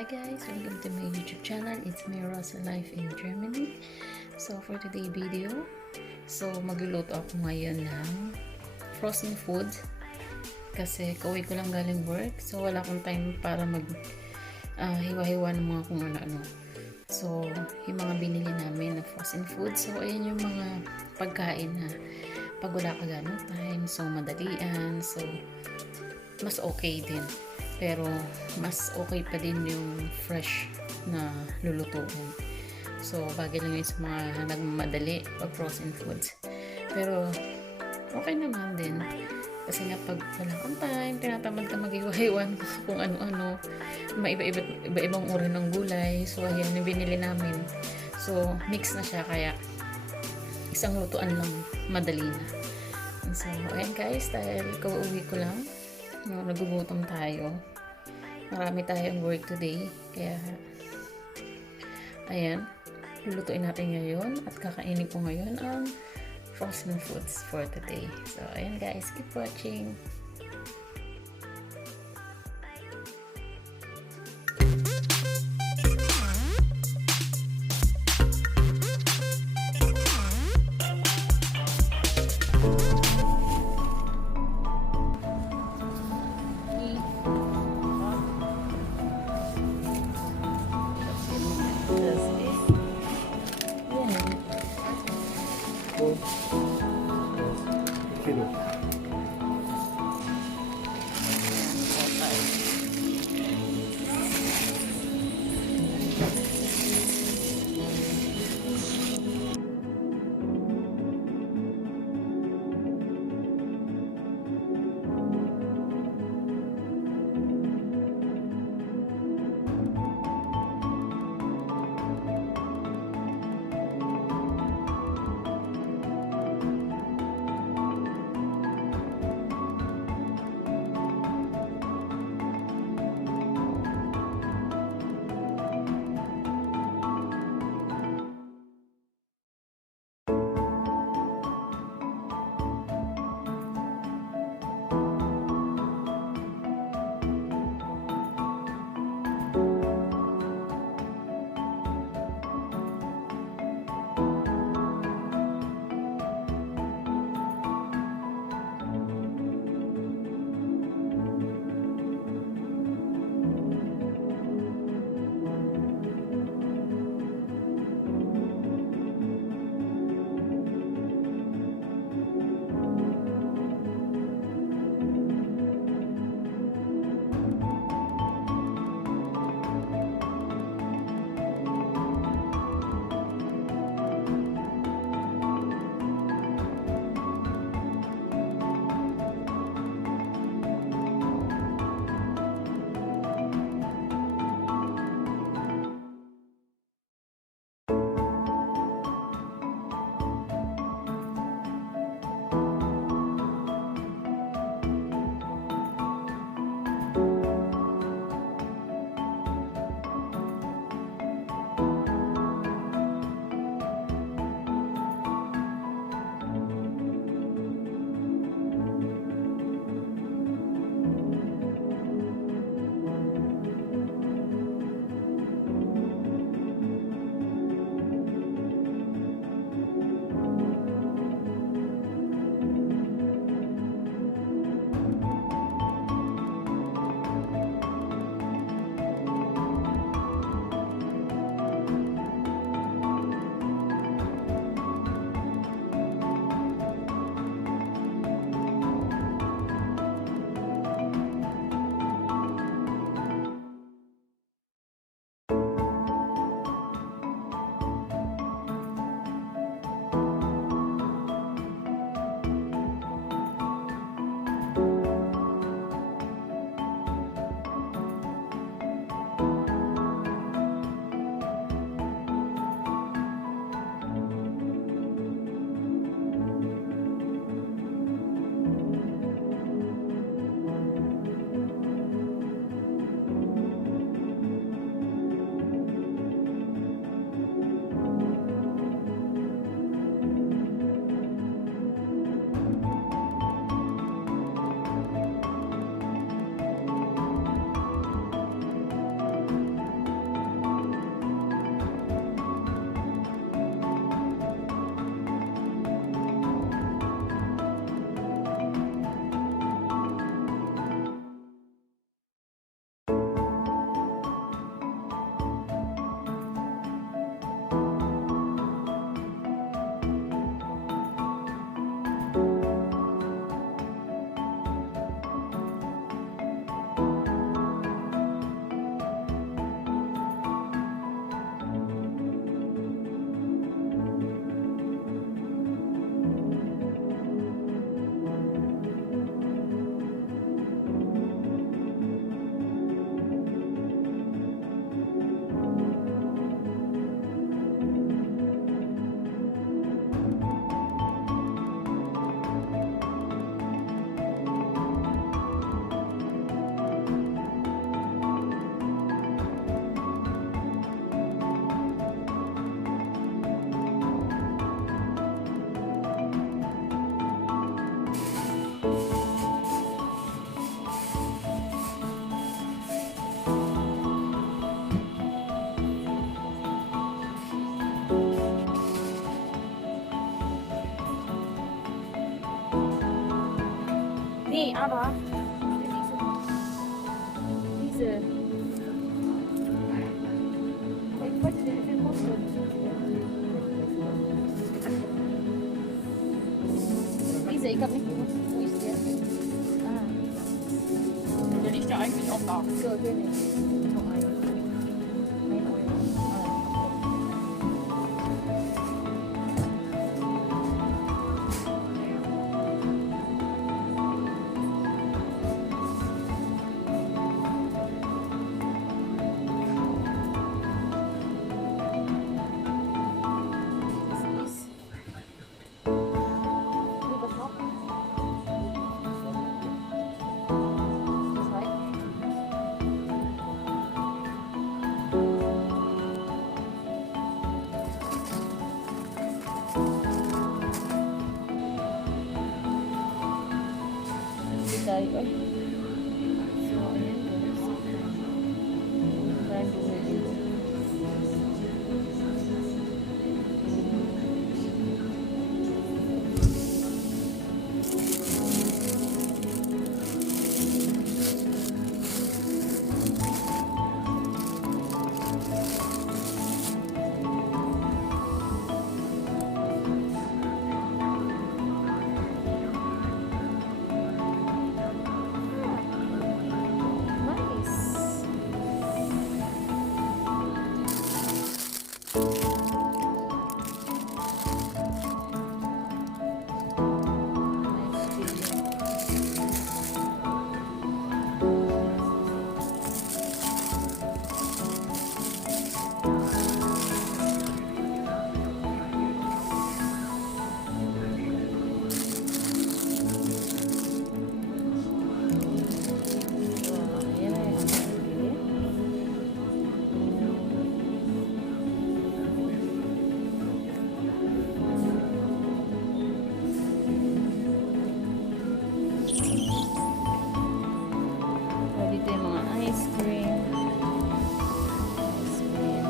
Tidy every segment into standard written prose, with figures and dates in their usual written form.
Hi guys, welcome to my YouTube channel. It's me, Rosa Life in Germany. So for today video, magluluto ako ngayon ng frozen food kasi kauwi ko lang galing work. So wala akong time para hiwa-hiwa ng mga kung ano-ano. So yung mga binili namin na frozen food. So ayan yung mga pagkain na pag wala ka ganong time, so madalian, so mas okay din. Pero mas okay pa din yung fresh na lulutuin. So bagay lang yun sa mga nagmamadali pag frozen foods. Pero okay naman din. Kasi nga pag wala kang time, tinatamad ka mag-iwa-iwan kung ano-ano. May iba-ibang uri ng gulay. So ayan yung binili namin. So mix na siya kaya isang lutuan lang, madali na. So ayan guys, dahil kauwi ko lang, nagugutom tayo. Marami tayong work today. Kaya, ayan. Lulutuin natin ngayon at kakainin ko ngayon ang frozen foods for today. So, ayan guys. Keep watching. Kilo. Nee, aber diese. Ich wollte den Film kosten. Diese, ich habe nicht gewusst, wo ist der? Ah. Der liegt ja eigentlich auch da. So, hier nicht. Noch ein. 1 Euro. Tayo. So, ayan guys. Parang bumili. Nice. Nice feeling. So, ayan na yung nabili. So, dito yung mga ice cream. Ice cream.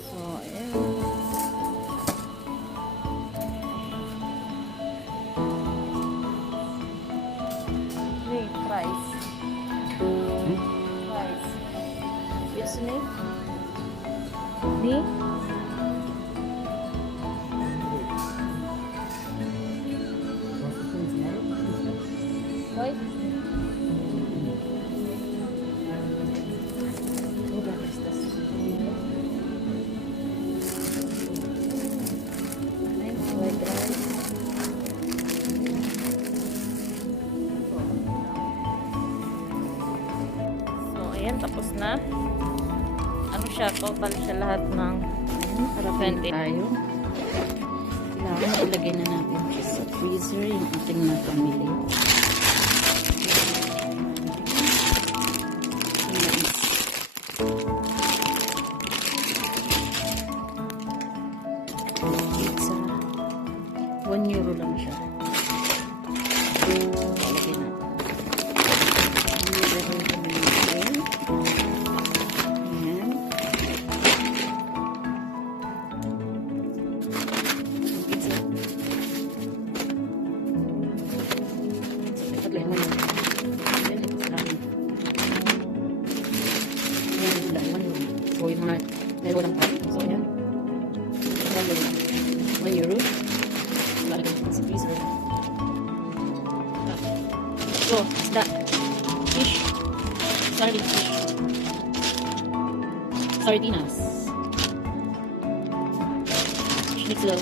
So, ayan. Hey, fries. Fries. Yes, ni? Ni? Hoy? Mira, estas. Nice white rice. So, ayan, tapos na. Ano siya, total siya lahat ng Para 20. tayo. Kailangan ilagay na natin siya sa freezer yung ating napamili. Pizza. 1 euro lang siya. Ilagay natin. Ilagay natin. Ayan. Pizza. Taglay mo yun. Ayan, ito sa amin. Ayan, ito lang. 1 euro. So, yung mga meron lang tayo. So, ayan. 1 euro. Lalagay natin sa freezer. So, isda. Fish. Sardine fish. Sardinas. Schnitzel.